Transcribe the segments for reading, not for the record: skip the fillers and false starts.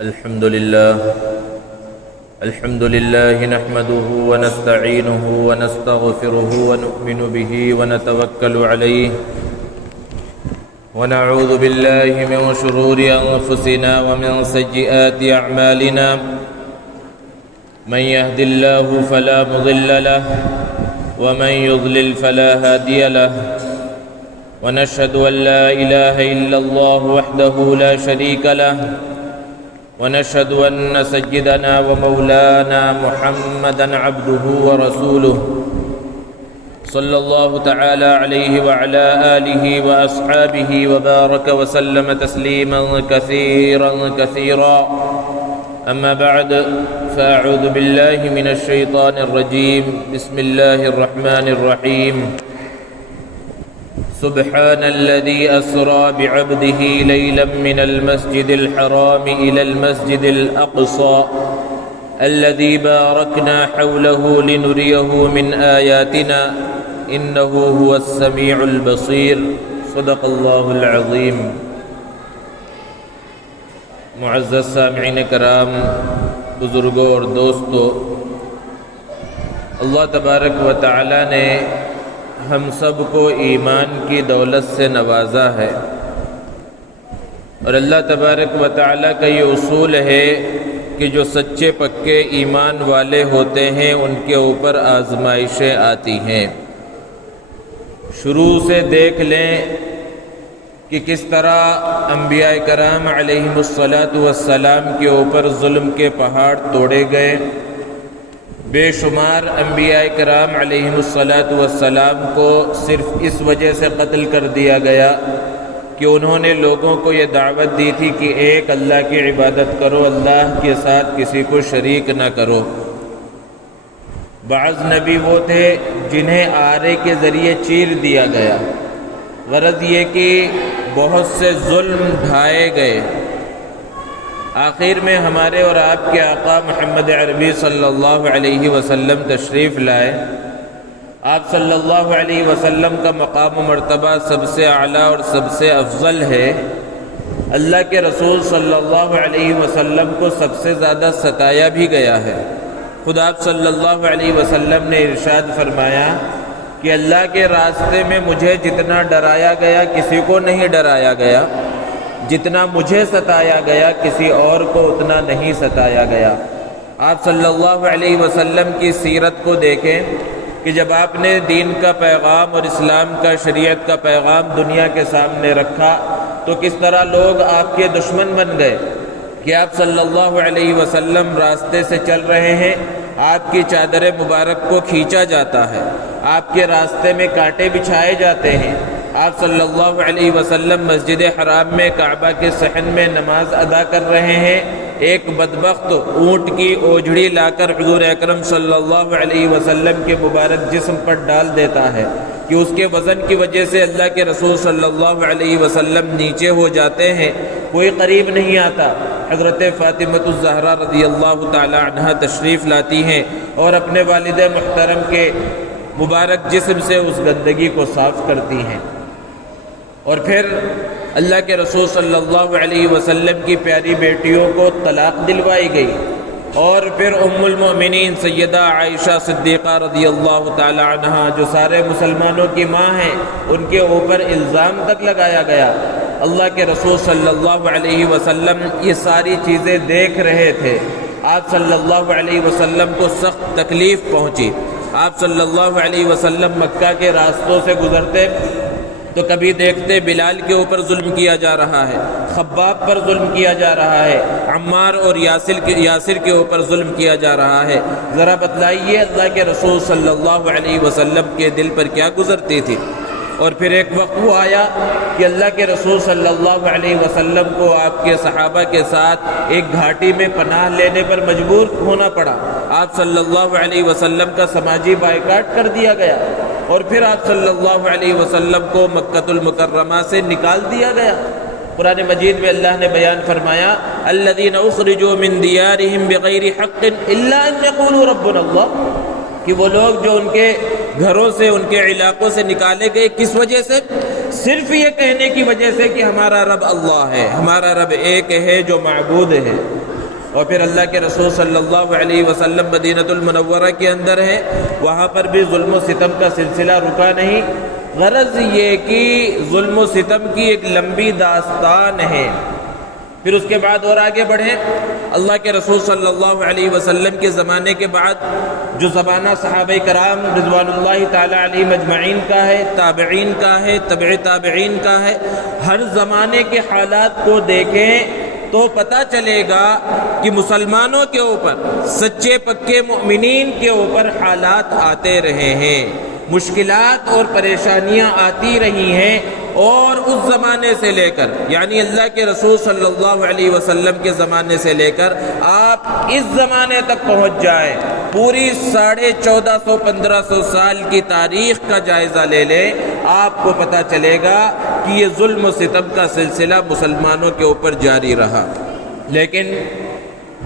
الحمد لله نحمده ونستعينه ونستغفره ونؤمن به ونتوكل عليه ونعوذ بالله من شرور أنفسنا ومن سيئات أعمالنا من يهد الله فلا مضل له ومن يضلل فلا هادي له ونشهد أن لا إله إلا الله وحده لا شريك له ونشهد أن سيدنا ومولانا محمدا عبده ورسوله صلى الله تعالى عليه وعلى آله وأصحابه وبارك وسلم تسليما كثيرا أما بعد فأعوذ بالله من الشيطان الرجيم بسم الله الرحمن الرحيم سبحان الذي أسرى بعبده ليلا من المسجد الحرام إلى المسجد الأقصى الذي باركنا حوله لنريه من آياتنا إنه هو السميع البصير صدق الله العظيم. معزز سامعین کرام، بزرگوں اور دوستوں، اللہ تبارک و تعالی نے ہم سب کو ایمان کی دولت سے نوازا ہے، اور اللہ تبارک و تعالی کا یہ اصول ہے کہ جو سچے پکے ایمان والے ہوتے ہیں ان کے اوپر آزمائشیں آتی ہیں. شروع سے دیکھ لیں کہ کس طرح انبیاء کرام علیہم الصلاۃ کے اوپر ظلم کے پہاڑ توڑے گئے. بے شمار انبیاء کرام علیہم الصلاۃ کو صرف اس وجہ سے قتل کر دیا گیا کہ انہوں نے لوگوں کو یہ دعوت دی تھی کہ ایک اللہ کی عبادت کرو، اللہ کے ساتھ کسی کو شریک نہ کرو. بعض نبی وہ تھے جنہیں آرے کے ذریعے چیر دیا گیا، غرض یہ کہ بہت سے ظلم ڈھائے گئے. آخر میں ہمارے اور آپ کے آقا محمد عربی صلی اللہ علیہ وسلم تشریف لائے. آپ صلی اللہ علیہ وسلم کا مقام و مرتبہ سب سے اعلیٰ اور سب سے افضل ہے. اللہ کے رسول صلی اللہ علیہ وسلم کو سب سے زیادہ ستایا بھی گیا ہے. خود آپ صلی اللہ علیہ وسلم نے ارشاد فرمایا کہ اللہ کے راستے میں مجھے جتنا ڈرایا گیا کسی کو نہیں ڈرایا گیا، جتنا مجھے ستایا گیا کسی اور کو اتنا نہیں ستایا گیا. آپ صلی اللہ علیہ وسلم کی سیرت کو دیکھیں کہ جب آپ نے دین کا پیغام اور اسلام کا، شریعت کا پیغام دنیا کے سامنے رکھا تو کس طرح لوگ آپ کے دشمن بن گئے کہ آپ صلی اللہ علیہ وسلم راستے سے چل رہے ہیں، آپ کی چادر مبارک کو کھینچا جاتا ہے، آپ کے راستے میں کانٹے بچھائے جاتے ہیں. آپ صلی اللہ علیہ وسلم مسجد حرام میں کعبہ کے صحن میں نماز ادا کر رہے ہیں، ایک بدبخت اونٹ کی اوجھڑی لا کر حضور اکرم صلی اللہ علیہ وسلم کے مبارک جسم پر ڈال دیتا ہے کہ اس کے وزن کی وجہ سے اللہ کے رسول صلی اللہ علیہ وسلم نیچے ہو جاتے ہیں. کوئی قریب نہیں آتا. حضرت فاطمۃ الزہرا رضی اللہ تعالی عنہا تشریف لاتی ہیں اور اپنے والد محترم کے مبارک جسم سے اس گندگی کو صاف کرتی ہیں. اور پھر اللہ کے رسول صلی اللہ علیہ وسلم کی پیاری بیٹیوں کو طلاق دلوائی گئی، اور پھر ام المؤمنین سیدہ عائشہ صدیقہ رضی اللہ تعالی عنہا جو سارے مسلمانوں کی ماں ہیں، ان کے اوپر الزام تک لگایا گیا. اللہ کے رسول صلی اللہ علیہ وسلم یہ ساری چیزیں دیکھ رہے تھے. آپ صلی اللہ علیہ وسلم کو سخت تکلیف پہنچی. آپ صلی اللہ علیہ وسلم مکہ کے راستوں سے گزرتے تو کبھی دیکھتے بلال کے اوپر ظلم کیا جا رہا ہے، خباب پر ظلم کیا جا رہا ہے، عمار اور یاسر کے اوپر ظلم کیا جا رہا ہے. ذرا بتلائیے اللہ کے رسول صلی اللہ علیہ وسلم کے دل پر کیا گزرتی تھی. اور پھر ایک وقت وہ آیا کہ اللہ کے رسول صلی اللہ علیہ وسلم کو آپ کے صحابہ کے ساتھ ایک گھاٹی میں پناہ لینے پر مجبور ہونا پڑا. آپ صلی اللہ علیہ وسلم کا سماجی بائیکاٹ کر دیا گیا، اور پھر آپ صلی اللہ علیہ وسلم کو مکہ المکرمہ سے نکال دیا گیا. قرآن مجید میں اللہ نے بیان فرمایا الذین اخرجوا من دیارہم بغیر حق الا ان یقولوا ربنا اللہ. کہ وہ لوگ جو ان کے گھروں سے، ان کے علاقوں سے نکالے گئے، کس وجہ سے؟ صرف یہ کہنے کی وجہ سے کہ ہمارا رب اللہ ہے، ہمارا رب ایک ہے جو معبود ہے۔ اور پھر اللہ کے رسول صلی اللہ علیہ وسلم مدینہ المنورہ کے اندر ہے، وہاں پر بھی ظلم و ستم کا سلسلہ رکا نہیں۔ غرض یہ کہ ظلم و ستم کی ایک لمبی داستان ہے۔ پھر اس کے بعد اور آگے بڑھیں، اللہ کے رسول صلی اللہ علیہ وسلم کے زمانے کے بعد جو زمانہ صحابہ کرام رضوان اللہ تعالی علیہ مجمعین کا ہے، تابعین کا ہے، تبع تابعین کا ہے، ہر زمانے کے حالات کو دیکھیں تو پتہ چلے گا کہ مسلمانوں کے اوپر، سچے پکے مومنین کے اوپر حالات آتے رہے ہیں، مشکلات اور پریشانیاں آتی رہی ہیں، اور اس زمانے سے لے کر، یعنی اللہ کے رسول صلی اللہ علیہ وسلم کے زمانے سے لے کر آپ اس زمانے تک پہنچ جائیں، پوری 1450-1500 سال کی تاریخ کا جائزہ لے لیں، آپ کو پتہ چلے گا کہ یہ ظلم و ستم کا سلسلہ مسلمانوں کے اوپر جاری رہا۔ لیکن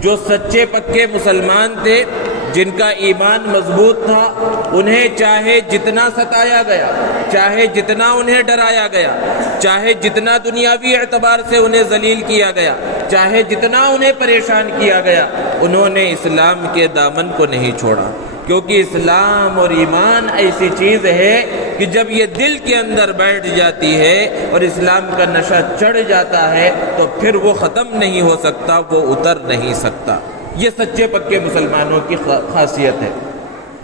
جو سچے پکے مسلمان تھے، جن کا ایمان مضبوط تھا، انہیں چاہے جتنا ستایا گیا، چاہے جتنا انہیں ڈرایا گیا، چاہے جتنا دنیاوی اعتبار سے انہیں ذلیل کیا گیا، چاہے جتنا انہیں پریشان کیا گیا، انہوں نے اسلام کے دامن کو نہیں چھوڑا، کیونکہ اسلام اور ایمان ایسی چیز ہے کہ جب یہ دل کے اندر بیٹھ جاتی ہے اور اسلام کا نشہ چڑھ جاتا ہے تو پھر وہ ختم نہیں ہو سکتا، وہ اتر نہیں سکتا۔ یہ سچے پکے مسلمانوں کی خاصیت ہے۔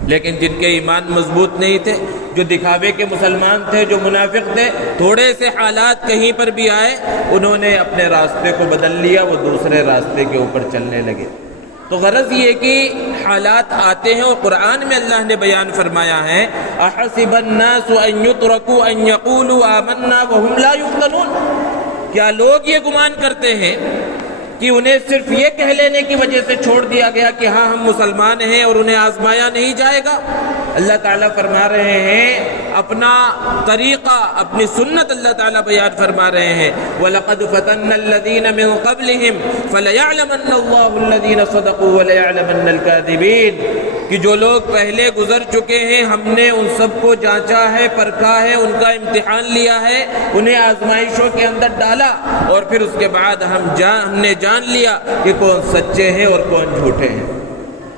لیکن جن کے ایمان مضبوط نہیں تھے، جو دکھاوے کے مسلمان تھے، جو منافق تھے، تھوڑے سے حالات کہیں پر بھی آئے، انہوں نے اپنے راستے کو بدل لیا، وہ دوسرے راستے کے اوپر چلنے لگے۔ تو غرض یہ کہ حالات آتے ہیں، اور قرآن میں اللہ نے بیان فرمایا ہے، احسب الناس ان یترکوا ان یقولوا آمنا وهم لا یفتنون، کیا لوگ یہ گمان کرتے ہیں کہ انہیں صرف یہ کہہ لینے کی وجہ سے چھوڑ دیا گیا کہ ہاں ہم مسلمان ہیں اور انہیں آزمایا نہیں جائے گا؟ اللہ تعالیٰ فرما رہے ہیں اپنا طریقہ، اپنی سنت اللہ تعالیٰ بیان فرما رہے ہیں، وَلَقَدْ فَتَنَّ الَّذِينَ مِن قَبْلِهِمْ فَلَيَعْلَمَنَّ اللَّهُ الَّذِينَ صَدَقُوا وَلَيَعْلَمَنَّ الْكَاذِبِينَ، کہ جو لوگ پہلے گزر چکے ہیں ہم نے ان سب کو جانچا ہے، پرکھا ہے، ان کا امتحان لیا ہے، انہیں آزمائشوں کے اندر ڈالا، اور پھر اس کے بعد ہم نے جان لیا کہ کون سچے ہیں اور کون جھوٹے ہیں۔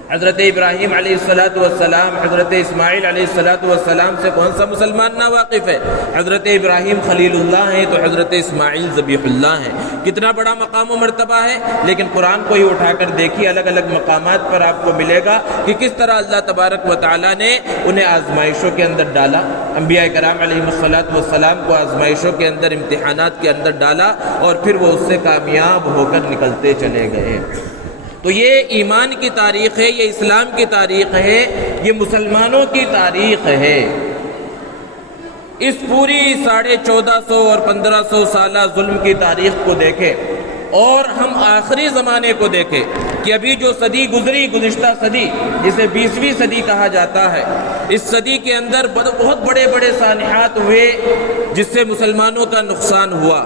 حضرت ابراہیم علیہ السلام، حضرت اسماعیل علیہ السلام سے کون سا مسلمان نا واقف ہے؟ حضرت ابراہیم خلیل اللہ ہیں تو حضرت اسماعیل ذبیح اللہ ہیں، کتنا بڑا مقام و مرتبہ ہے۔ لیکن قرآن کو ہی اٹھا کر دیکھیے، الگ الگ مقامات پر آپ کو ملے گا کہ کس طرح اللہ تبارک و تعالیٰ نے انہیں آزمائشوں کے اندر ڈالا، انبیاء کرام علیہ السلام کو آزمائشوں کے اندر، امتحانات کے اندر ڈالا، اور پھر وہ اس سے کامیاب ہو کر نکلتے چلے گئے۔ تو یہ ایمان کی تاریخ ہے، یہ اسلام کی تاریخ ہے، یہ مسلمانوں کی تاریخ ہے۔ اس پوری 1450 اور 1500 سالہ ظلم کی تاریخ کو دیکھیں، اور ہم آخری زمانے کو دیکھیں کہ ابھی جو صدی گزری، گزشتہ صدی جسے 20ویں صدی کہا جاتا ہے، اس صدی کے اندر بہت بڑے بڑے سانحات ہوئے جس سے مسلمانوں کا نقصان ہوا،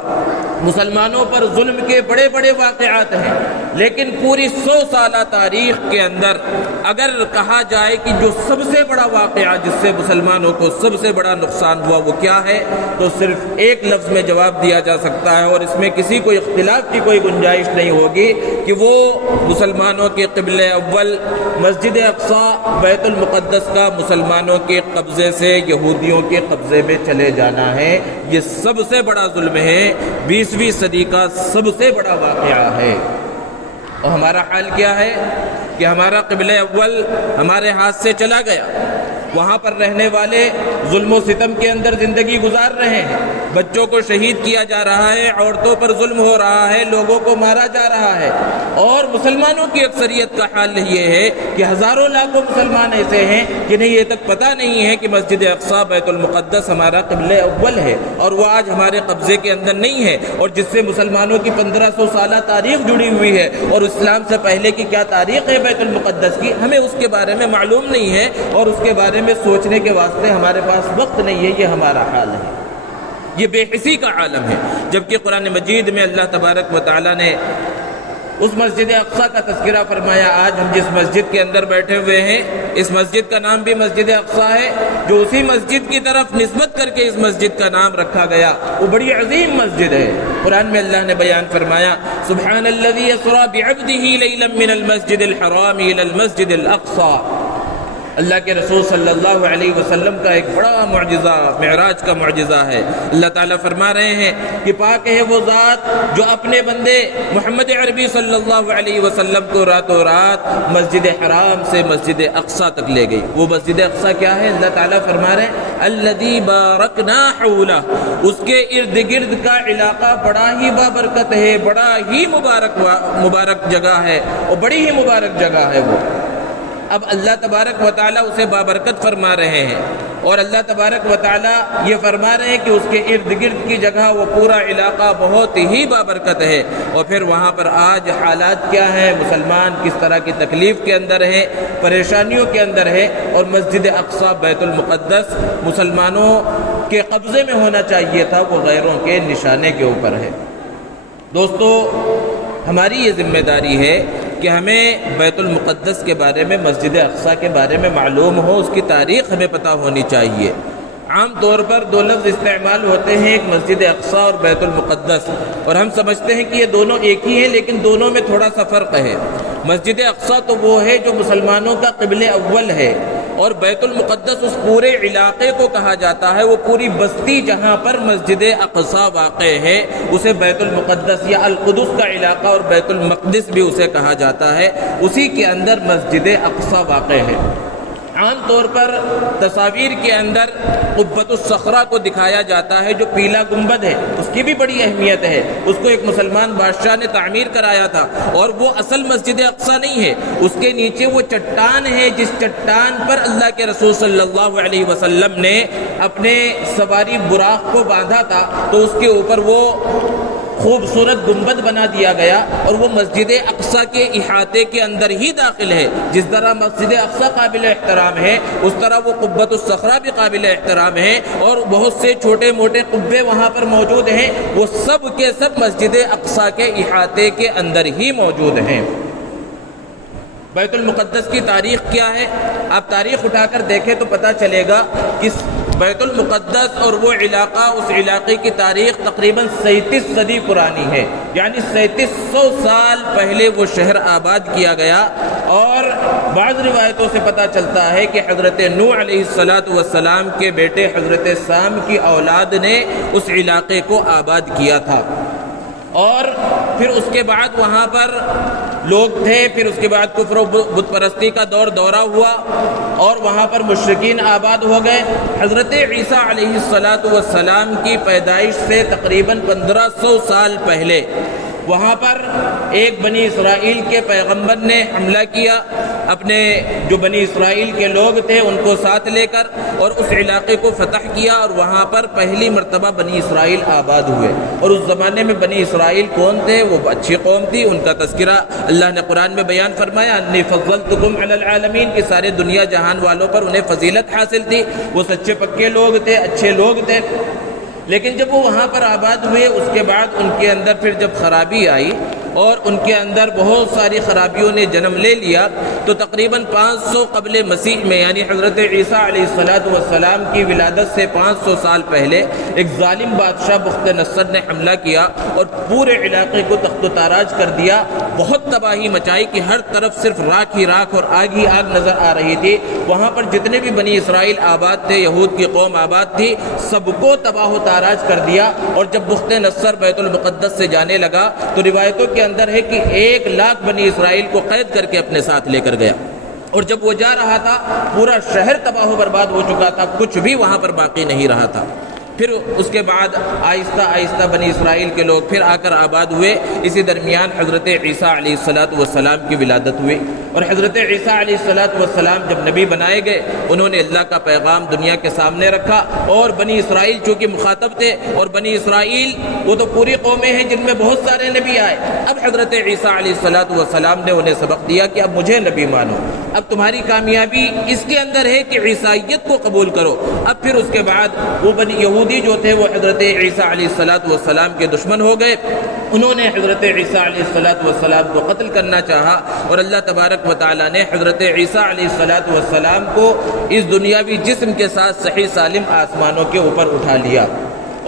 مسلمانوں پر ظلم کے بڑے بڑے واقعات ہیں۔ لیکن پوری 100 سالہ تاریخ کے اندر اگر کہا جائے کہ جو سب سے بڑا واقعہ جس سے مسلمانوں کو سب سے بڑا نقصان ہوا وہ کیا ہے، تو صرف ایک لفظ میں جواب دیا جا سکتا ہے، اور اس میں کسی کو اختلاف کی کوئی گنجائش نہیں ہوگی، کہ وہ مسلمانوں کے قبلہ اول مسجد اقصی بیت المقدس کا مسلمانوں کے قبضے سے یہودیوں کے قبضے میں چلے جانا ہے۔ یہ سب سے بڑا ظلم ہے، 20ویں صدی کا سب سے بڑا واقعہ ہے۔ اور ہمارا حال کیا ہے کہ ہمارا قبلہ اول ہمارے ہاتھ سے چلا گیا، وہاں پر رہنے والے ظلم و ستم کے اندر زندگی گزار رہے ہیں، بچوں کو شہید کیا جا رہا ہے، عورتوں پر ظلم ہو رہا ہے، لوگوں کو مارا جا رہا ہے، اور مسلمانوں کی اکثریت کا حال یہ ہے کہ ہزاروں لاکھوں مسلمان ایسے ہیں جنہیں یہ تک پتہ نہیں ہے کہ مسجد اقصی بیت المقدس ہمارا قبلہ اول ہے، اور وہ آج ہمارے قبضے کے اندر نہیں ہے، اور جس سے مسلمانوں کی 1500 سالہ تاریخ جڑی ہوئی ہے، اور اسلام سے پہلے کی کیا تاریخ ہے بیت المقدس کی، ہمیں اس کے بارے میں معلوم نہیں ہے، اور اس کے بارے میں سوچنے کے واسطے ہمارے پاس وقت نہیں ہے۔ یہ ہمارا حال ہے، یہ بے حسی کا عالم ہے۔ جبکہ قرآن مجید میں اللہ تبارک و تعالیٰ نے اس مسجد اقصی کا تذکرہ فرمایا۔ آج ہم جس مسجد کے اندر بیٹھے ہوئے ہیں، اس مسجد کا نام بھی مسجد اقصی ہے، جو اسی مسجد کی طرف نسبت کر کے اس مسجد کا نام رکھا گیا، وہ بڑی عظیم مسجد ہے۔ قرآن میں اللہ نے بیان فرمایا، سبحان الذی اسری بعبدہ لیلا من المسجد الحرام الی المسجد الاقصی۔ اللہ کے رسول صلی اللہ علیہ وسلم کا ایک بڑا معجزہ معراج کا معجزہ ہے۔ اللہ تعالیٰ فرما رہے ہیں کہ پاک ہے وہ ذات جو اپنے بندے محمد عربی صلی اللہ علیہ وسلم کو راتوں رات مسجد حرام سے مسجد اقصی تک لے گئی۔ وہ مسجد اقصی کیا ہے؟ اللہ تعالیٰ فرما رہے ہیں الذی بارکنا حولہ، اس کے ارد گرد کا علاقہ بڑا ہی بابرکت ہے، بڑا ہی مبارک جگہ ہے، اور بڑی ہی مبارک جگہ ہے وہ۔ اب اللہ تبارک و تعالیٰ اسے بابرکت فرما رہے ہیں، اور اللہ تبارک و تعالیٰ یہ فرما رہے ہیں کہ اس کے ارد گرد کی جگہ وہ پورا علاقہ بہت ہی بابرکت ہے۔ اور پھر وہاں پر آج حالات کیا ہیں، مسلمان کس طرح کی تکلیف کے اندر ہے، پریشانیوں کے اندر ہے، اور مسجد اقصی بیت المقدس مسلمانوں کے قبضے میں ہونا چاہیے تھا، وہ غیروں کے نشانے کے اوپر ہے۔ دوستو، ہماری یہ ذمہ داری ہے کہ ہمیں بیت المقدس کے بارے میں، مسجد اقصی کے بارے میں معلوم ہو، اس کی تاریخ ہمیں پتہ ہونی چاہیے۔ عام طور پر دو لفظ استعمال ہوتے ہیں، ایک مسجد اقصی اور بیت المقدس، اور ہم سمجھتے ہیں کہ یہ دونوں ایک ہی ہیں، لیکن دونوں میں تھوڑا سا فرق ہے۔ مسجد اقصی تو وہ ہے جو مسلمانوں کا قبلہ اول ہے، اور بیت المقدس اس پورے علاقے کو کہا جاتا ہے، وہ پوری بستی جہاں پر مسجد اقصی واقع ہے اسے بیت المقدس یا القدس کا علاقہ اور بیت المقدس بھی اسے کہا جاتا ہے، اسی کے اندر مسجد اقصی واقع ہے۔ عام طور پر تصاویر کے اندر قبۃ الصخرہ کو دکھایا جاتا ہے، جو پیلا گنبد ہے، اس کی بھی بڑی اہمیت ہے، اس کو ایک مسلمان بادشاہ نے تعمیر کرایا تھا، اور وہ اصل مسجد اقصی نہیں ہے، اس کے نیچے وہ چٹان ہے جس چٹان پر اللہ کے رسول صلی اللہ علیہ وسلم نے اپنے سواری براق کو باندھا تھا، تو اس کے اوپر وہ خوبصورت گنبد بنا دیا گیا، اور وہ مسجد اقصی کے احاطے کے اندر ہی داخل ہے۔ جس طرح مسجد اقصی قابل احترام ہے، اس طرح وہ قبۃ الصخرہ بھی قابل احترام ہے، اور بہت سے چھوٹے موٹے قبے وہاں پر موجود ہیں، وہ سب کے سب مسجد اقصی کے احاطے کے اندر ہی موجود ہیں۔ بیت المقدس کی تاریخ کیا ہے؟ آپ تاریخ اٹھا کر دیکھیں تو پتہ چلے گا کہ بیت المقدس اور وہ علاقہ، اس علاقے کی تاریخ تقریباً 37 صدی پرانی ہے، یعنی 3700 سال پہلے وہ شہر آباد کیا گیا۔ اور بعض روایتوں سے پتہ چلتا ہے کہ حضرت نوح علیہ السلام کے بیٹے حضرت سام کی اولاد نے اس علاقے کو آباد کیا تھا، اور پھر اس کے بعد وہاں پر لوگ تھے، پھر اس کے بعد کفر و بت پرستی کا دورہ ہوا، اور وہاں پر مشرکین آباد ہو گئے۔ حضرت عیسیٰ علیہ السلام کی پیدائش سے تقریباً 1500 سال پہلے وہاں پر ایک بنی اسرائیل کے پیغمبر نے حملہ کیا، اپنے جو بنی اسرائیل کے لوگ تھے ان کو ساتھ لے کر، اور اس علاقے کو فتح کیا، اور وہاں پر پہلی مرتبہ بنی اسرائیل آباد ہوئے۔ اور اس زمانے میں بنی اسرائیل کون تھے؟ وہ اچھی قوم تھی، ان کا تذکرہ اللہ نے قرآن میں بیان فرمایا، انی فضلتکم علی العالمین، کہ سارے دنیا جہان والوں پر انہیں فضیلت حاصل تھی، وہ سچے پکے لوگ تھے، اچھے لوگ تھے۔ لیکن جب وہ وہاں پر آباد ہوئے، اس کے بعد ان کے اندر پھر جب خرابی آئی، اور ان کے اندر بہت ساری خرابیوں نے جنم لے لیا، تو تقریباً 500 قبل مسیح میں، یعنی حضرت عیسیٰ علیہ السلام کی ولادت سے 500 سال پہلے ایک ظالم بادشاہ بخت نصر نے حملہ کیا، اور پورے علاقے کو تخت و تاراج کر دیا، بہت تباہی مچائی کہ ہر طرف صرف راکھ ہی راکھ اور آگ ہی آگ نظر آ رہی تھی۔ وہاں پر جتنے بھی بنی اسرائیل آباد تھے، یہود کی قوم آباد تھی، سب کو تباہ و تاراج کر دیا۔ اور جب بخت نصر بیت المقدس سے جانے لگا تو روایتوں کے اندر ہے کہ 1 لاکھ بنی اسرائیل کو قید کر کے اپنے ساتھ لے کر گیا، اور جب وہ جا رہا تھا پورا شہر تباہ و برباد ہو چکا تھا، کچھ بھی وہاں پر باقی نہیں رہا تھا۔ پھر اس کے بعد آہستہ آہستہ بنی اسرائیل کے لوگ پھر آ کر آباد ہوئے۔ اسی درمیان حضرت عیسیٰ علیہ السلام کی ولادت ہوئی، اور حضرت عیسیٰ علیہ السلام جب نبی بنائے گئے، انہوں نے اللہ کا پیغام دنیا کے سامنے رکھا، اور بنی اسرائیل چونکہ مخاطب تھے، اور بنی اسرائیل وہ تو پوری قومیں ہیں جن میں بہت سارے نبی آئے، اب حضرت عیسیٰ علیہ السلام نے انہیں سبق دیا کہ اب مجھے نبی مانو، اب تمہاری کامیابی اس کے اندر ہے کہ عیسائیت کو قبول کرو۔ اب پھر اس کے بعد وہ بنی یہودی جو تھے وہ حضرت عیسیٰ علیہ السلام کے دشمن ہو گئے، انہوں نے حضرت عیسیٰ علیہ السلام کو قتل کرنا چاہا، اور اللہ تبارک و تعالیٰ نے حضرت عیسیٰ علیہ السلام کو اس دنیاوی جسم کے ساتھ صحیح سالم آسمانوں کے اوپر اٹھا لیا۔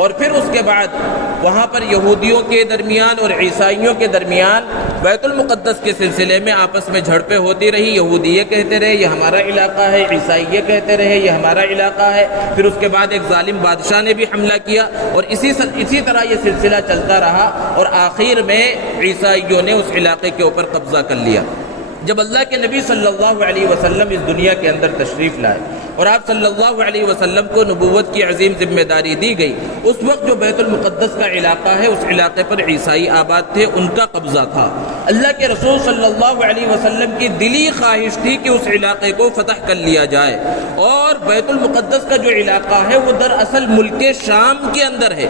اور پھر اس کے بعد وہاں پر یہودیوں کے درمیان اور عیسائیوں کے درمیان بیت المقدس کے سلسلے میں آپس میں جھڑپیں ہوتی رہی۔ یہودی یہ کہتے رہے یہ ہمارا علاقہ ہے، عیسائی یہ کہتے رہے یہ ہمارا علاقہ ہے۔ پھر اس کے بعد ایک ظالم بادشاہ نے بھی حملہ کیا، اور اسی طرح یہ سلسلہ چلتا رہا، اور آخر میں عیسائیوں نے اس علاقے کے اوپر قبضہ کر لیا۔ جب اللہ کے نبی صلی اللہ علیہ وسلم اس دنیا کے اندر تشریف لائے اور آپ صلی اللہ علیہ وسلم کو نبوت کی عظیم ذمہ داری دی گئی، اس وقت جو بیت المقدس کا علاقہ ہے اس علاقے پر عیسائی آباد تھے، ان کا قبضہ تھا۔ اللہ کے رسول صلی اللہ علیہ وسلم کی دلی خواہش تھی کہ اس علاقے کو فتح کر لیا جائے، اور بیت المقدس کا جو علاقہ ہے وہ دراصل ملک شام کے اندر ہے۔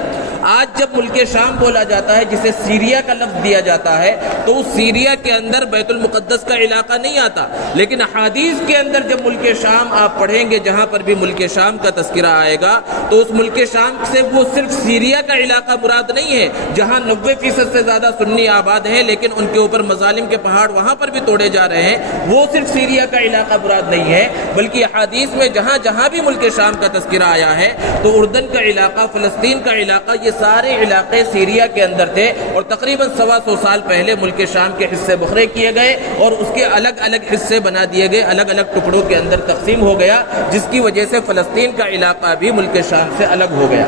آج جب ملک شام بولا جاتا ہے، جسے سیریا کا لفظ دیا جاتا ہے، تو اس سیریا کے اندر بیت المقدس کا علاقہ نہیں آتا، لیکن احادیث کے اندر جب ملک شام آپ پڑھیں گے، جہاں پر بھی ملک شام کا تذکرہ آئے گا، تو اس ملک شام سے وہ صرف سیریا کا علاقہ مراد نہیں ہے، جہاں 90% سے زیادہ سنی آباد ہیں، لیکن ان کے اوپر مظالم کے پہاڑ وہاں پر بھی توڑے جا رہے ہیں، وہ صرف سیریا کا علاقہ مراد نہیں ہے، بلکہ احادیث میں جہاں جہاں بھی ملک شام کا تذکرہ آیا ہے، تو اردن کا علاقہ، فلسطین کا علاقہ، یہ سارے علاقے سیریا کے اندر تھے، اور تقریباً 125 سال پہلے ملک شام کے حصے بکھرے کیے گئے اور اس کے الگ الگ حصے بنا دیے گئے، الگ الگ ٹکڑوں کے اندر تقسیم ہو گیا، جس کی وجہ سے فلسطین کا علاقہ بھی ملک شام سے الگ ہو گیا۔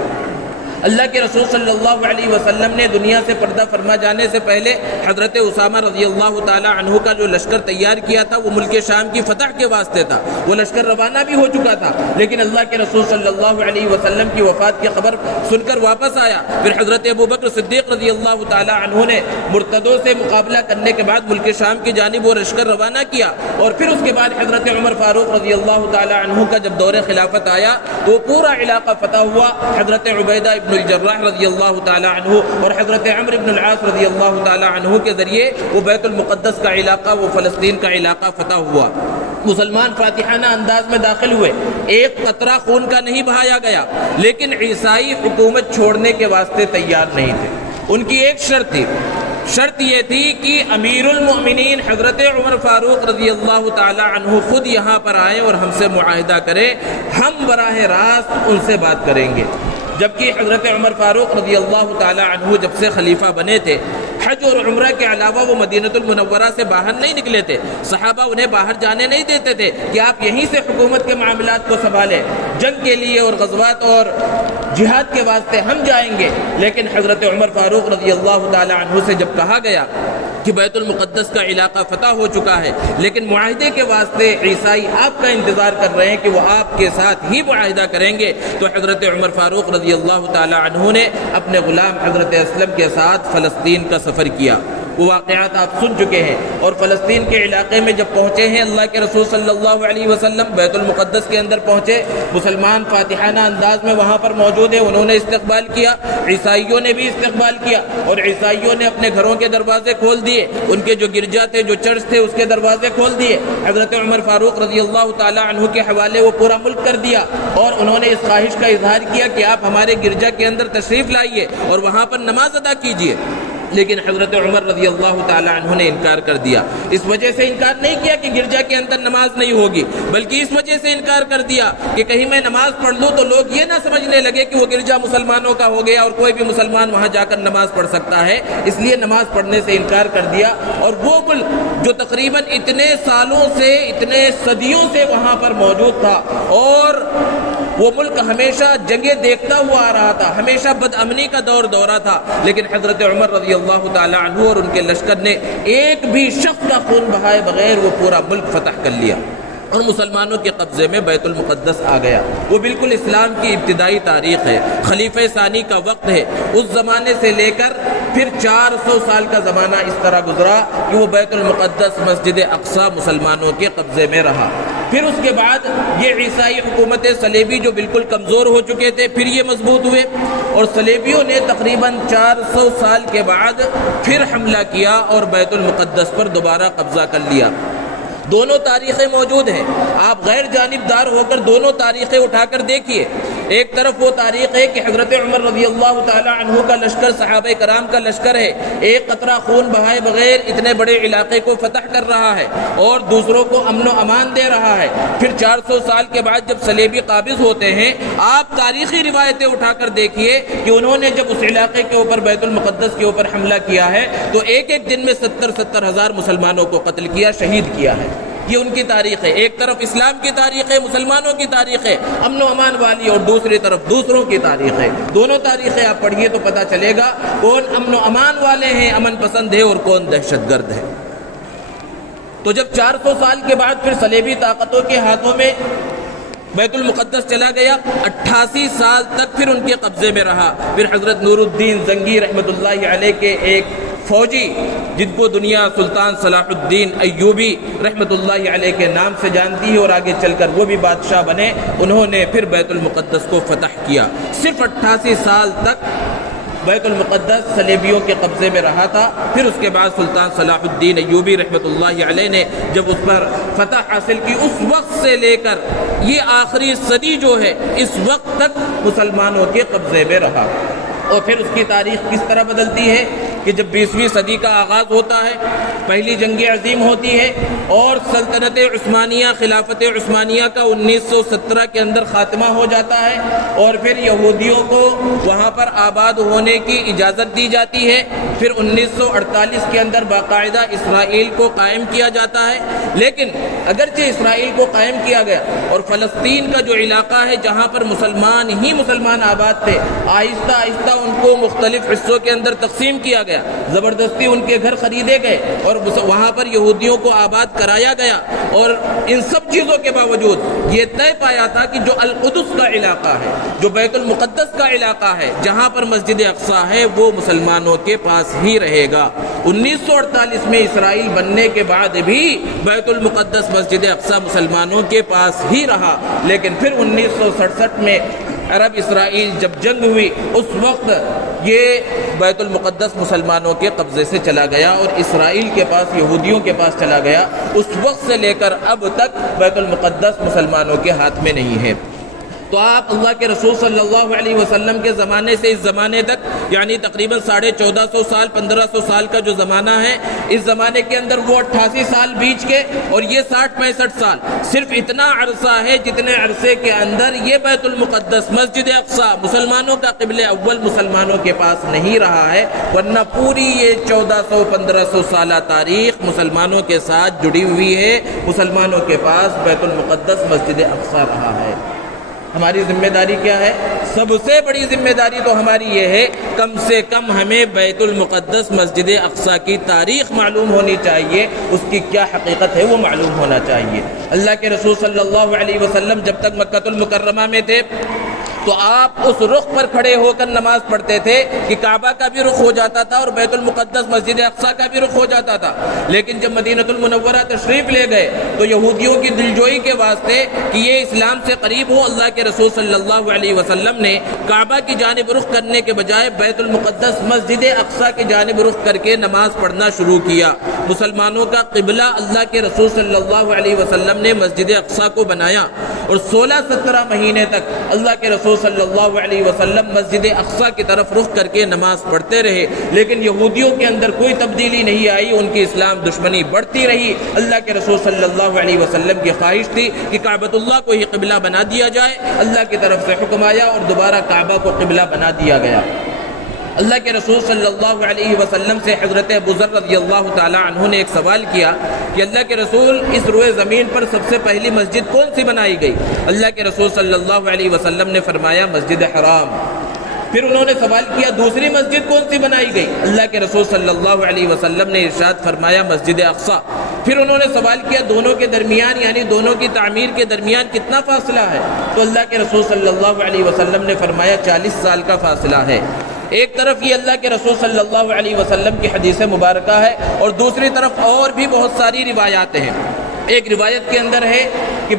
اللہ کے رسول صلی اللہ علیہ وسلم نے دنیا سے پردہ فرما جانے سے پہلے حضرت اسامہ رضی اللہ تعالی عنہ کا جو لشکر تیار کیا تھا وہ ملک شام کی فتح کے واسطے تھا، وہ لشکر روانہ بھی ہو چکا تھا، لیکن اللہ کے رسول صلی اللہ علیہ وسلم کی وفات کی خبر سن کر واپس آیا۔ پھر حضرت ابوبکر صدیق رضی اللہ تعالی عنہ نے مرتدوں سے مقابلہ کرنے کے بعد ملک شام کی جانب وہ لشکر روانہ کیا، اور پھر اس کے بعد حضرت عمر فاروق رضی اللہ تعالی عنہ کا جب دور خلافت آیا تو وہ پورا علاقہ فتح ہوا۔ حضرت عبیدہ ابن الجراح رضی اللہ تعالی عنہ اور حضرت عمرو بن العاص رضی اللہ تعالی عنہ کے ذریعے وہ بیت المقدس کا علاقہ، وہ فلسطین کا علاقہ فتح ہوا۔ مسلمان فاتحانہ انداز میں داخل ہوئے، ایک قطرہ خون کا نہیں بہایا گیا، لیکن عیسائی حکومت چھوڑنے کے واسطے تیار نہیں تھے۔ ان کی ایک شرط تھی، شرط یہ تھی کہ امیر المؤمنین حضرت عمر فاروق رضی اللہ تعالی عنہ خود یہاں پر آئیں اور ہم سے معاہدہ کریں، ہم براہ راست ان سے بات کریں گے۔ جبکہ حضرت عمر فاروق رضی اللہ تعالی عنہ جب سے خلیفہ بنے تھے، حج اور عمرہ کے علاوہ وہ مدینہ المنورہ سے باہر نہیں نکلے تھے، صحابہ انہیں باہر جانے نہیں دیتے تھے کہ آپ یہیں سے حکومت کے معاملات کو سنبھالیں، جنگ کے لیے اور غزوات اور جہاد کے واسطے ہم جائیں گے۔ لیکن حضرت عمر فاروق رضی اللہ تعالی عنہ سے جب کہا گیا کہ بیت المقدس کا علاقہ فتح ہو چکا ہے، لیکن معاہدے کے واسطے عیسائی آپ کا انتظار کر رہے ہیں کہ وہ آپ کے ساتھ ہی معاہدہ کریں گے، تو حضرت عمر فاروق رضی اللہ تعالی عنہ نے اپنے غلام حضرت اسلم کے ساتھ فلسطین کا سفر کیا۔ وہ واقعات آپ سن چکے ہیں، اور فلسطین کے علاقے میں جب پہنچے ہیں اللہ کے رسول صلی اللہ علیہ وسلم، بیت المقدس کے اندر پہنچے، مسلمان فاتحانہ انداز میں وہاں پر موجود ہیں، انہوں نے استقبال کیا، عیسائیوں نے بھی استقبال کیا، اور عیسائیوں نے اپنے گھروں کے دروازے کھول دیے، ان کے جو گرجا تھے، جو چرچ تھے، اس کے دروازے کھول دیے۔ حضرت عمر فاروق رضی اللہ تعالی عنہ کے حوالے وہ پورا ملک کر دیا، اور انہوں نے اس خواہش کا اظہار کیا کہ آپ ہمارے گرجا کے اندر تشریف لائیے اور وہاں پر نماز ادا کیجیے۔ لیکن حضرت عمر رضی اللہ تعالی عنہ نے انکار کر دیا۔ اس وجہ سے انکار نہیں کیا کہ گرجا کے اندر نماز نہیں ہوگی، بلکہ اس وجہ سے انکار کر دیا کہ کہیں میں نماز پڑھ لوں تو لوگ یہ نہ سمجھنے لگے کہ وہ گرجا مسلمانوں کا ہو گیا اور کوئی بھی مسلمان وہاں جا کر نماز پڑھ سکتا ہے، اس لیے نماز پڑھنے سے انکار کر دیا۔ اور وہ ملک جو تقریباً اتنے سالوں سے، اتنے صدیوں سے وہاں پر موجود تھا، اور وہ ملک ہمیشہ جنگیں دیکھتا ہوا آ رہا تھا، ہمیشہ بد امنی کا دورہ تھا، لیکن حضرت عمر رضی اللہ تعالی عنہ اور ان کے لشکر نے ایک بھی شخص کا خون بہائے بغیر وہ پورا ملک فتح کر لیا، اور مسلمانوں کے قبضے میں بیت المقدس آ گیا۔ وہ بالکل اسلام کی ابتدائی تاریخ ہے، خلیفہ ثانی کا وقت ہے، اس زمانے سے لے کر پھر 400 سال کا زمانہ اس طرح گزرا کہ وہ بیت المقدس، مسجد اقصی مسلمانوں کے قبضے میں رہا۔ پھر اس کے بعد یہ عیسائی حکومت صلیبی جو بالکل کمزور ہو چکے تھے، پھر یہ مضبوط ہوئے، اور صلیبیوں نے تقریباً 400 سال کے بعد پھر حملہ کیا اور بیت المقدس پر دوبارہ قبضہ کر لیا۔ دونوں تاریخیں موجود ہیں. آپ غیر جانبدار ہو کر دونوں تاریخیں اٹھا کر دیکھیے. ایک طرف وہ تاریخ ہے کہ حضرت عمر رضی اللہ تعالی عنہ کا لشکر صحابہ کرام کا لشکر ہے, ایک قطرہ خون بہائے بغیر اتنے بڑے علاقے کو فتح کر رہا ہے اور دوسروں کو امن و امان دے رہا ہے. پھر 400 سال کے بعد جب صلیبی قابض ہوتے ہیں, آپ تاریخی روایتیں اٹھا کر دیکھیے کہ انہوں نے جب اس علاقے کے اوپر بیت المقدس کے اوپر حملہ کیا ہے تو ایک ایک دن میں 70 ہزار مسلمانوں کو قتل کیا, شہید کیا ہے. یہ ان کی تاریخ ہے. ایک طرف اسلام کی تاریخ ہے, مسلمانوں کی تاریخ ہے امن و امان والی, اور دوسری طرف دوسروں کی تاریخ ہے. دونوں تاریخیں آپ پڑھیے تو پتہ چلے گا کون امن و امان والے ہیں, امن پسند ہے, اور کون دہشت گرد ہے. تو جب 400 سال کے بعد پھر صلیبی طاقتوں کے ہاتھوں میں بیت المقدس چلا گیا, 88 سال تک پھر ان کے قبضے میں رہا. پھر حضرت نور الدین زنگی رحمۃ اللہ علیہ کے ایک فوجی جن کو دنیا سلطان صلاح الدین ایوبی رحمۃ اللہ علیہ کے نام سے جانتی ہے اور آگے چل کر وہ بھی بادشاہ بنے, انہوں نے پھر بیت المقدس کو فتح کیا. صرف 88 سال تک بیت المقدس صلیبیوں کے قبضے میں رہا تھا. پھر اس کے بعد سلطان صلاح الدین ایوبی رحمۃ اللہ علیہ نے جب اس پر فتح حاصل کی, اس وقت سے لے کر یہ آخری صدی جو ہے اس وقت تک مسلمانوں کے قبضے میں رہا. اور پھر اس کی تاریخ کس طرح بدلتی ہے کہ جب 20ویں صدی کا آغاز ہوتا ہے, پہلی جنگ عظیم ہوتی ہے اور سلطنت عثمانیہ, خلافت عثمانیہ کا 1917 کے اندر خاتمہ ہو جاتا ہے, اور پھر یہودیوں کو وہاں پر آباد ہونے کی اجازت دی جاتی ہے. پھر 1948 کے اندر باقاعدہ اسرائیل کو قائم کیا جاتا ہے. لیکن اگرچہ اسرائیل کو قائم کیا گیا اور فلسطین کا جو علاقہ ہے جہاں پر مسلمان آباد تھے, آہستہ آہستہ ان کو مختلف حصوں کے اندر تقسیم کیا گیا, زبردستی ان کے گھر خریدے گئے اور وہاں پر یہودیوں کو آباد کرایا گیا. اور ان سب چیزوں کے باوجود یہ طے پایا تھا کہ جو القدس کا علاقہ ہے, جو بیت المقدس کا علاقہ ہے, جہاں پر مسجد اقصی ہے, وہ مسلمانوں کے پاس ہی رہے گا. 1948 میں اسرائیل بننے کے بعد بھی بیت المقدس مسجد اقصی مسلمانوں کے پاس ہی رہا. لیکن پھر 1967 میں عرب اسرائیل جب جنگ ہوئی, اس وقت یہ بیت المقدس مسلمانوں کے قبضے سے چلا گیا اور اسرائیل کے پاس, یہودیوں کے پاس چلا گیا. اس وقت سے لے کر اب تک بیت المقدس مسلمانوں کے ہاتھ میں نہیں ہے. تو آپ اللہ کے رسول صلی اللہ علیہ وسلم کے زمانے سے اس زمانے تک, یعنی تقریباً 1450 سال 1500 سال کا جو زمانہ ہے, اس زمانے کے اندر وہ 88 سال بیچ کے اور یہ 60-65 سال, صرف اتنا عرصہ ہے جتنے عرصے کے اندر یہ بیت المقدس مسجد اقصی مسلمانوں کا قبلہ اول مسلمانوں کے پاس نہیں رہا ہے. ورنہ پوری یہ 1400-1500 سالہ تاریخ مسلمانوں کے ساتھ جڑی ہوئی ہے. مسلمانوں کے پاس بیت المقدس مسجد اقصی رہا ہے. ہماری ذمہ داری کیا ہے؟ سب سے بڑی ذمہ داری تو ہماری یہ ہے, کم سے کم ہمیں بیت المقدس مسجد اقصی کی تاریخ معلوم ہونی چاہیے, اس کی کیا حقیقت ہے وہ معلوم ہونا چاہیے. اللہ کے رسول صلی اللہ علیہ وسلم جب تک مکہ المکرمہ میں تھے تو آپ اس رخ پر کھڑے ہو کر نماز پڑھتے تھے کہ کعبہ کا بھی رخ ہو جاتا تھا اور بیت المقدس مسجد اقصی کا بھی رخ ہو جاتا تھا. لیکن جب مدینہ المنورہ تشریف لے گئے تو یہودیوں کی دلجوئی کے واسطے کہ یہ اسلام سے قریب ہو, اللہ کے رسول صلی اللہ علیہ وسلم نے کعبہ کی جانب رخ کرنے کے بجائے بیت المقدس مسجد اقصی کی جانب رخ کر کے نماز پڑھنا شروع کیا. مسلمانوں کا قبلہ اللہ کے رسول صلی اللہ علیہ وسلم نے مسجد اقصی کو بنایا اور 16-17 مہینے تک اللہ کے رسول صلی اللہ علیہ وسلم مسجد اقصی کی طرف رخ کر کے نماز پڑھتے رہے. لیکن یہودیوں کے اندر کوئی تبدیلی نہیں آئی, ان کی اسلام دشمنی بڑھتی رہی. اللہ کے رسول صلی اللہ علیہ وسلم کی خواہش تھی کہ کعبۃ اللہ کو ہی قبلہ بنا دیا جائے. اللہ کی طرف سے حکم آیا اور دوبارہ کعبہ کو قبلہ بنا دیا گیا. اللہ کے رسول صلی اللہ علیہ وسلم سے حضرت ابو ذر رضی اللہ تعالی عنہ نے ایک سوال کیا کہ اللہ کے رسول, اس روئے زمین پر سب سے پہلی مسجد کون سی بنائی گئی؟ اللہ کے رسول صلی اللہ علیہ وسلم نے فرمایا مسجد حرام. پھر انہوں نے سوال کیا دوسری مسجد کون سی بنائی گئی؟ اللہ کے رسول صلی اللہ علیہ وسلم نے ارشاد فرمایا مسجد اقصی. پھر انہوں نے سوال کیا دونوں کے درمیان, یعنی دونوں کی تعمیر کے درمیان کتنا فاصلہ ہے؟ تو اللہ کے رسول صلی اللہ علیہ وسلم نے فرمایا 40 سال کا فاصلہ ہے. ایک طرف یہ اللہ کے رسول صلی اللہ علیہ وسلم کی حدیث مبارکہ ہے اور دوسری طرف اور بھی بہت ساری روایات ہیں. ایک روایت کے اندر ہے کہ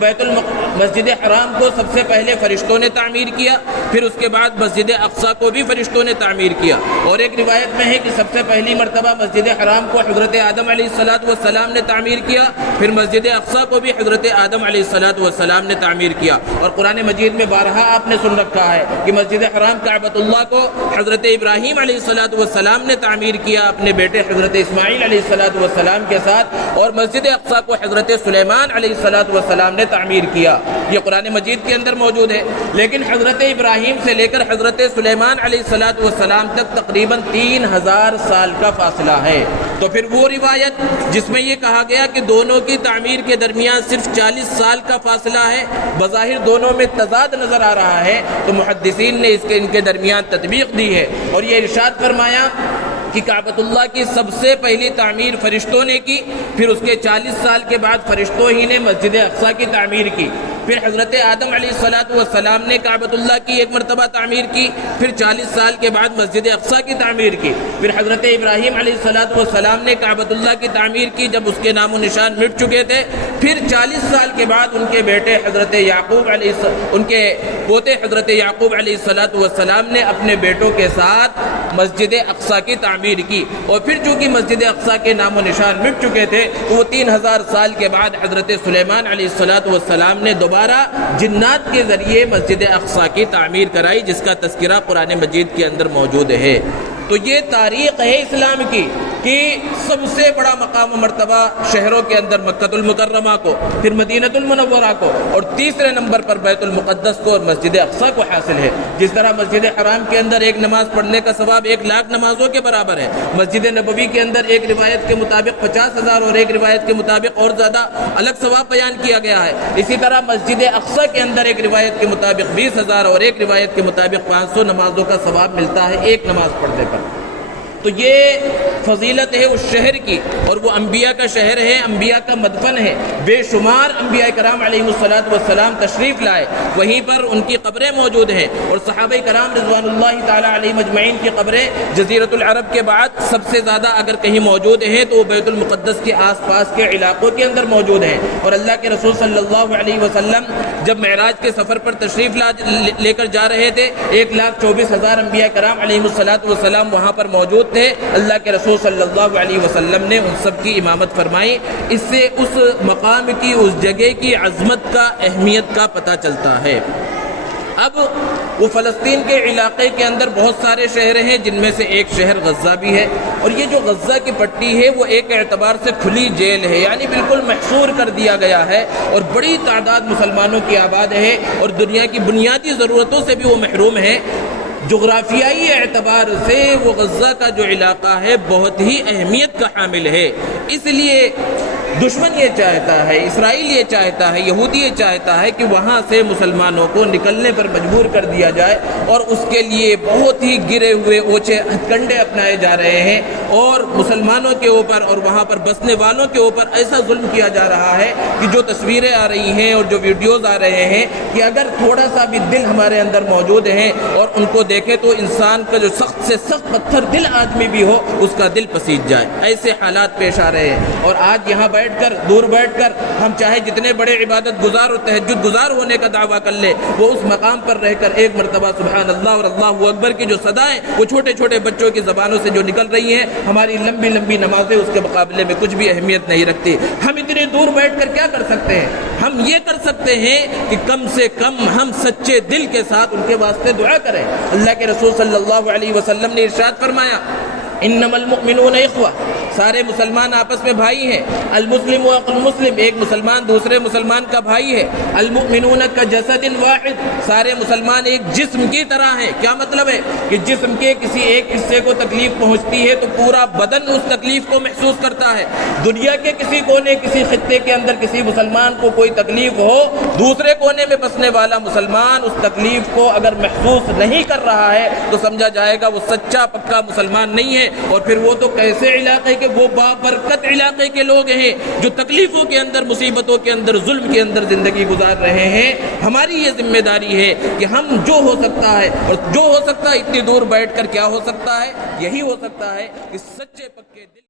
مسجد حرام کو سب سے پہلے فرشتوں نے تعمیر کیا، پھر اس کے بعد مسجد اقصی کو بھی فرشتوں نے تعمیر کیا، اور ایک روایت میں ہے کہ سب سے پہلی مرتبہ مسجد حرام کو حضرت آدم علیہ السلام نے تعمیر کیا، پھر مسجد اقصی کو بھی حضرت آدم علیہ السلام نے تعمیر کیا۔ اور قرآن مجید میں بارہا آپ نے سن رکھا ہے کہ مسجد حرام کعبۃ اللہ کو حضرت ابراہیم علیہ السلام نے تعمیر کیا اپنے بیٹے حضرت اسماعیل علیہ السلام کے ساتھ، اور مسجد اقصی کو حضرت سلیمان علیہ السلام نے تعمیر کیا۔ یہ قرآن مجید کے اندر موجود ہے۔ لیکن حضرت ابراہیم سے لے کر حضرت سلیمان علیہ السلام تک تقریباً 3000 سال کا فاصلہ ہے۔ تو پھر وہ روایت جس میں یہ کہا گیا کہ دونوں کی تعمیر کے درمیان صرف 40 سال کا فاصلہ ہے، بظاہر دونوں میں تضاد نظر آ رہا ہے، تو محدثین نے ان کے درمیان تطبیق دی ہے اور یہ ارشاد فرمایا کہ کعبۃ اللہ کی سب سے پہلی تعمیر فرشتوں نے کی، پھر اس کے 40 سال کے بعد فرشتوں ہی نے مسجد اقصی کی تعمیر کی، پھر حضرت آدم علیہ السلام نے کعبۃ اللہ کی ایک مرتبہ تعمیر کی، پھر 40 سال کے بعد مسجد اقصی کی تعمیر کی، پھر حضرت ابراہیم علیہ السلام نے کعبۃ اللہ کی تعمیر کی جب اس کے نام و نشان مٹ چکے تھے، پھر 40 سال کے بعد ان کے بیٹے حضرت یعقوب ان کے پوتے حضرت یعقوب علیہ السلام نے اپنے بیٹوں کے ساتھ مسجد اقصی کی تعمیر کی، اور پھر چونکہ مسجد اقصی کے نام و نشان مٹ چکے تھے تو وہ 3000 سال کے بعد حضرت سلیمان علیہ السلام نے دوبارہ جنات کے ذریعے مسجد اقصی کی تعمیر کرائی، جس کا تذکرہ قرآن مجید کے اندر موجود ہے۔ تو یہ تاریخ ہے اسلام کی کہ سب سے بڑا مقام و مرتبہ شہروں کے اندر مکہ المکرمہ کو، پھر مدینہ المنورہ کو، اور تیسرے نمبر پر بیت المقدس کو اور مسجد اقصی کو حاصل ہے۔ جس طرح مسجد حرام کے اندر ایک نماز پڑھنے کا ثواب 1,00,000 نمازوں کے برابر ہے، مسجد نبوی کے اندر ایک روایت کے مطابق 50,000 اور ایک روایت کے مطابق اور زیادہ الگ ثواب بیان کیا گیا ہے۔ اسی طرح مسجد اقصی کے اندر ایک روایت کے مطابق 20,000 اور ایک روایت کے مطابق 500 نمازوں کا ثواب ملتا ہے ایک نماز پڑھنے پر۔ تو یہ فضیلت ہے اس شہر کی، اور وہ انبیاء کا شہر ہے، انبیاء کا مدفن ہے، بے شمار انبیاء کرام علیہ السلام تشریف لائے، وہیں پر ان کی قبریں موجود ہیں، اور صحابہ کرام رضوان اللہ تعالی علیہ مجمعین کی قبریں جزیرۃ العرب کے بعد سب سے زیادہ اگر کہیں موجود ہیں تو وہ بیت المقدس کے آس پاس کے علاقوں کے اندر موجود ہیں۔ اور اللہ کے رسول صلی اللہ علیہ وسلم جب معراج کے سفر پر تشریف لے کر جا رہے تھے، 1,24,000 انبیاء کرام علیہ السلام وہاں پر موجود تھے۔ اللہ کے رسول صلی اللہ علیہ وسلم نے ان سب کی امامت فرمائی۔ اس سے اس مقام کی، اس جگہ کی عظمت کا، اہمیت کا پتہ چلتا ہے۔ اب وہ فلسطین کے علاقے کے اندر بہت سارے شہر ہیں، جن میں سے ایک شہر غزہ بھی ہے، اور یہ جو غزہ کی پٹی ہے وہ ایک اعتبار سے کھلی جیل ہے، یعنی بالکل محصور کر دیا گیا ہے، اور بڑی تعداد مسلمانوں کی آباد ہے، اور دنیا کی بنیادی ضرورتوں سے بھی وہ محروم ہے۔ جغرافیائی اعتبار سے وہ غزہ کا جو علاقہ ہے بہت ہی اہمیت کا حامل ہے، اس لیے دشمن یہ چاہتا ہے، اسرائیل یہ چاہتا ہے، یہودی یہ چاہتا ہے کہ وہاں سے مسلمانوں کو نکلنے پر مجبور کر دیا جائے، اور اس کے لیے بہت ہی گرے ہوئے اوچھے ہتھ کنڈے اپنائے جا رہے ہیں، اور مسلمانوں کے اوپر اور وہاں پر بسنے والوں کے اوپر ایسا ظلم کیا جا رہا ہے کہ جو تصویریں آ رہی ہیں اور جو ویڈیوز آ رہے ہیں کہ اگر تھوڑا سا بھی دل ہمارے اندر موجود ہے اور ان کو دیکھے تو انسان کا جو سخت سے سخت پتھر دل آدمی بھی ہو اس کا دل پسیج جائے، ایسے حالات پیش آ رہے ہیں۔ اور آج یہاں دور بیٹھ کر ہم چاہے جتنے بڑے عبادت گزار اور تہجد گزار ہونے کا دعویٰ کر لے، وہ اس مقام پر رہ کر ایک مرتبہ سبحان اللہ اور اللہ اکبر کی جو صدائیں وہ چھوٹے چھوٹے بچوں کی زبانوں سے جو نکل رہی ہیں، ہماری لمبی لمبی نمازیں اس کے مقابلے میں کچھ بھی اہمیت نہیں رکھتی۔ ہم اتنے دور بیٹھ کر کیا کر سکتے ہیں؟ ہم یہ کر سکتے ہیں کہ کم سے کم ہم سچے دل کے ساتھ ان کے واسطے دعا کریں۔ اللہ کے رسول صلی اللہ علیہ وسلم نے ارشاد فرمایا، انما المؤمنون اخوہ، سارے مسلمان آپس میں بھائی ہیں، المسلم واخو المسلم، ایک مسلمان دوسرے مسلمان کا بھائی ہے، المؤمنون کجسد واحد، سارے مسلمان ایک جسم کی طرح ہیں۔ کیا مطلب ہے؟ کہ جسم کے کسی ایک حصے کو تکلیف پہنچتی ہے تو پورا بدن اس تکلیف کو محسوس کرتا ہے۔ دنیا کے کسی کونے، کسی خطے کے اندر کسی مسلمان کو کوئی تکلیف ہو، دوسرے کونے میں بسنے والا مسلمان اس تکلیف کو اگر محسوس نہیں کر رہا ہے تو سمجھا جائے گا وہ سچا پکا مسلمان نہیں ہے۔ اور پھر وہ تو کیسے علاقے کے، وہ بابرکت علاقے کے لوگ ہیں جو تکلیفوں کے اندر، مصیبتوں کے اندر، ظلم کے اندر زندگی گزار رہے ہیں۔ ہماری یہ ذمہ داری ہے کہ ہم جو ہو سکتا ہے، اور جو ہو سکتا ہے اتنی دور بیٹھ کر کیا ہو سکتا ہے؟ یہی ہو سکتا ہے کہ سچے پکے دل